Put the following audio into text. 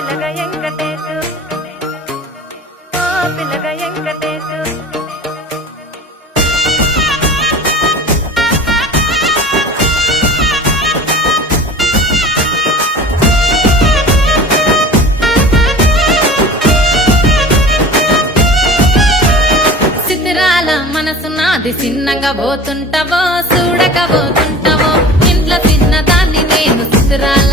పిల్లగ వెంకటేశు ఓ పిల్లగ వెంకటేశు సిద్ధిరాల మనసు నాది చిన్నగా పోతుంటావో చూడక పోతుంటావో ఇంట్లో చిన్నదాన్ని నేను సిద్ధిరాల